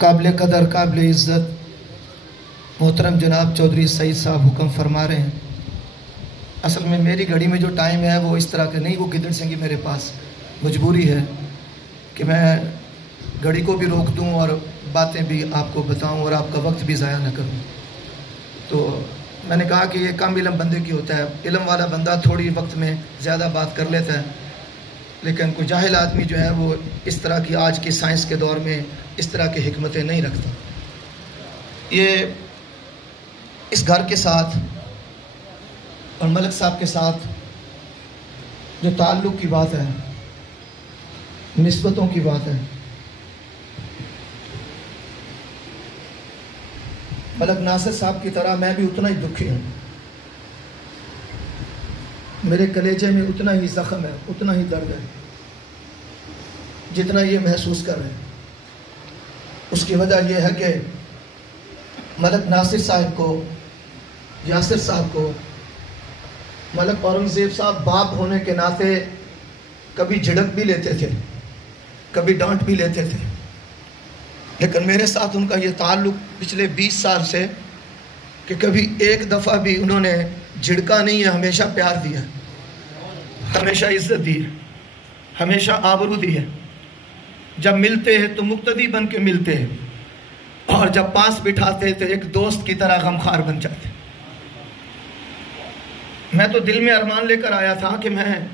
काबिल कदर काबिल इज़्ज़त मोहतरम जनाब चौधरी सईद साहब हुक्म फरमा रहे हैं। असल में मेरी घड़ी में जो टाइम है वो इस तरह का नहीं, वो गिदड़ सिंगी मेरे पास मजबूरी है कि मैं घड़ी को भी रोक दूं और बातें भी आपको बताऊं और आपका वक्त भी ज़ाया न करूं। तो मैंने कहा कि ये कम इल्म बंदे की होता है, इल्म वाला बंदा थोड़ी वक्त में ज़्यादा बात कर लेता है, लेकिन कोई जाहिल आदमी जो है वो इस तरह की आज की साइंस के दौर में इस तरह की हिकमतें नहीं रखता। ये इस घर के साथ और मलिक साहब के साथ जो ताल्लुक़ की बात है, निस्बतों की बात है, मलिक नासिर साहब की तरह मैं भी उतना ही दुखी हूँ। मेरे कलेजे में उतना ही ज़ख्म है, उतना ही दर्द है जितना ये महसूस कर रहे हैं। उसकी वजह यह है कि मलिक नासिर साहब को, यासिर साहब को, मलिक औरंगज़ेब साहब बाप होने के नाते कभी झिड़क भी लेते थे, कभी डांट भी लेते थे, लेकिन मेरे साथ उनका ये ताल्लुक़ पिछले 20 साल से कि कभी एक दफ़ा भी उन्होंने झिड़का नहीं है, हमेशा प्यार दिया, हमेशा इज़्ज़त दी है, हमेशा आबरू दी है। जब मिलते हैं तो मुक्तदी बन के मिलते हैं और जब पास बिठाते तो एक दोस्त की तरह गमखार बन जाते। मैं तो दिल में अरमान लेकर आया था कि मैं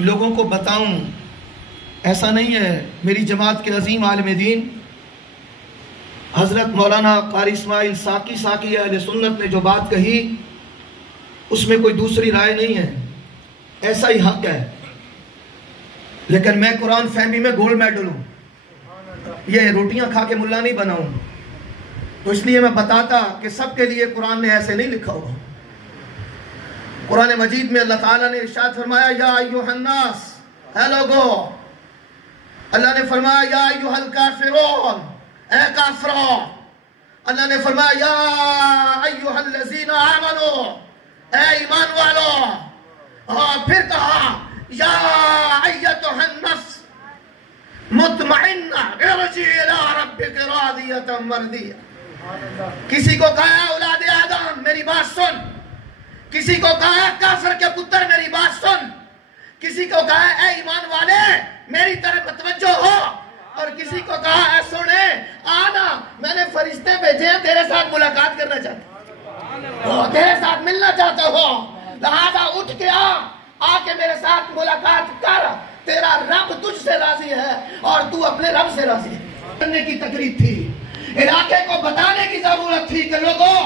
लोगों को बताऊं, ऐसा नहीं है। मेरी जमात के अजीम आलिम दीन हज़रत मौलाना क़ारी इस्माइल साकी अहले सुन्नत ने जो बात कही उसमें कोई दूसरी राय नहीं है, ऐसा ही हक है। लेकिन मैं कुरान फहमी में गोल्ड मेडल हूँ, ये रोटियां खा के मुल्ला नहीं बना हूँ। तो इसलिए मैं बताता कि सबके लिए कुरान ने ऐसे नहीं लिखा हुआ। कुरान मजीद में अल्लाह ताला ने इरशाद फरमाया, या अय्युहन्नास, है लोगो। अल्लाह ने फरमाया या अय्युहल काफिरून, ए काफिरो। अल्लाह ने फरमाया या अय्युहल लज़ीना आमनू, ए ईमान वालो। और फिर कहा या अय्युहन नफ्स मुतमइन्ना इरजी इला रब्बिका रादियतम मर्दिया। किसी को कहा औलाद आदम मेरी बात सुन, किसी को कहा काफिर के पुत्र मेरी बात सुन, किसी को कहा ए ईमान वाले मेरी तरफ मतवज्जो हो, और किसी को कहा ऐ सुने आना मैंने फरिश्ते भेजे हैं तेरे साथ मुलाकात करना चाहता हो, तेरे साथ मिलना चाहता हो, लिहाजा उठ के आके मेरे साथ मुलाकात कर, तेरा रब तुझसे राजी है और तू अपने रब से राजी है। करने की तकरीब थी, इलाके को बताने की जरूरत थी कि लोगों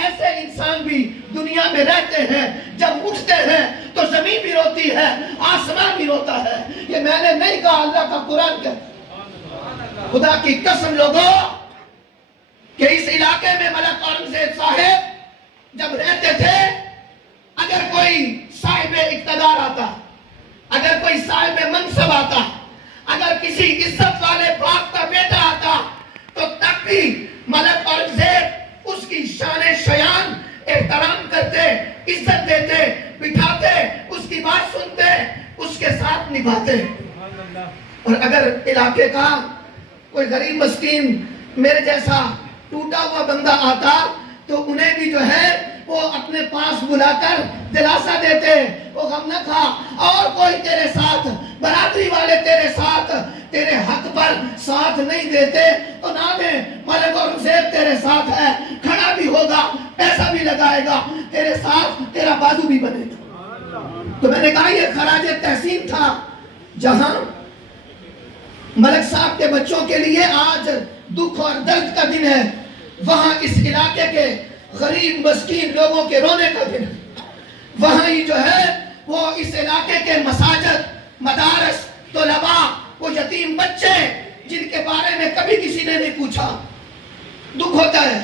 ऐसे इंसान भी दुनिया में रहते हैं, जब उठते हैं तो जमीन भी रोती है, आसमान भी रोता है। ये मैंने नहीं कहा, अल्लाह का कुरान कहता। खुदा की कसम लोगों कि इस इलाके में मलिक औरंगज़ेब साहब जब रहते थे, अगर कोई साहिब इक़्तिदार आता, अगर कोई साहिब मनसब आता, अगर किसी इज्जत वाले बाप का बेटा आता, तो तब भी मलिक औरंगज़ेब उसकी शान शयान एहतराम करते, इज्जत देते, बिठाते, उसकी बात सुनते, उसके साथ निभाते। और अगर इलाके का कोई गरीब मस्कीन मेरे जैसा टूटा हुआ बंदा आता तो उन्हें भी जो है वो अपने पास बुलाकर दिलासा देते, वो गम न खा, और कोई तेरे साथ बरादरी वाले तेरे साथ तेरे हक पर साथ नहीं देते तो ना दे, मलिक औरंगज़ेब तेरे साथ है, खड़ा भी होगा, पैसा भी लगाएगा, तेरे साथ तेरा बाजू भी बनेगा। तो मैंने कहा ये खराज तहसीन था। जहां मलिक साहब के बच्चों के लिए आज दुख और दर्द का दिन है, वहां इस इलाके के गरीब मस्कीन लोगों के रोने का दिन है। वहां ही जो है वो इस इलाके के मसाजिद, मदारस, तलबा, वो यतीम बच्चे जिनके बारे में कभी किसी ने नहीं पूछा। दुख होता है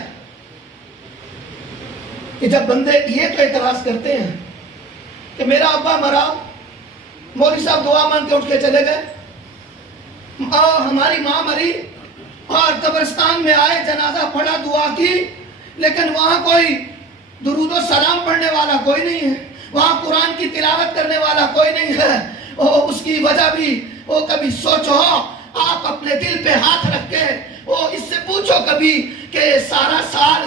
कि जब बंदे ये तो एतराज करते हैं कि मेरा अब्बा मरा, मौलवी साहब दुआ मांग के उठ के चले गए, हमारी माँ मरी और कब्रिस्तान में आए, जनाजा पढ़ा, दुआ की, लेकिन वहां कोई दुरूद और सलाम पढ़ने वाला कोई नहीं है, वहां कुरान की तिलावत करने वाला कोई नहीं है। उसकी वजह भी वो कभी सोचो, आप अपने दिल पे हाथ रख के کبھی کہ سارا سال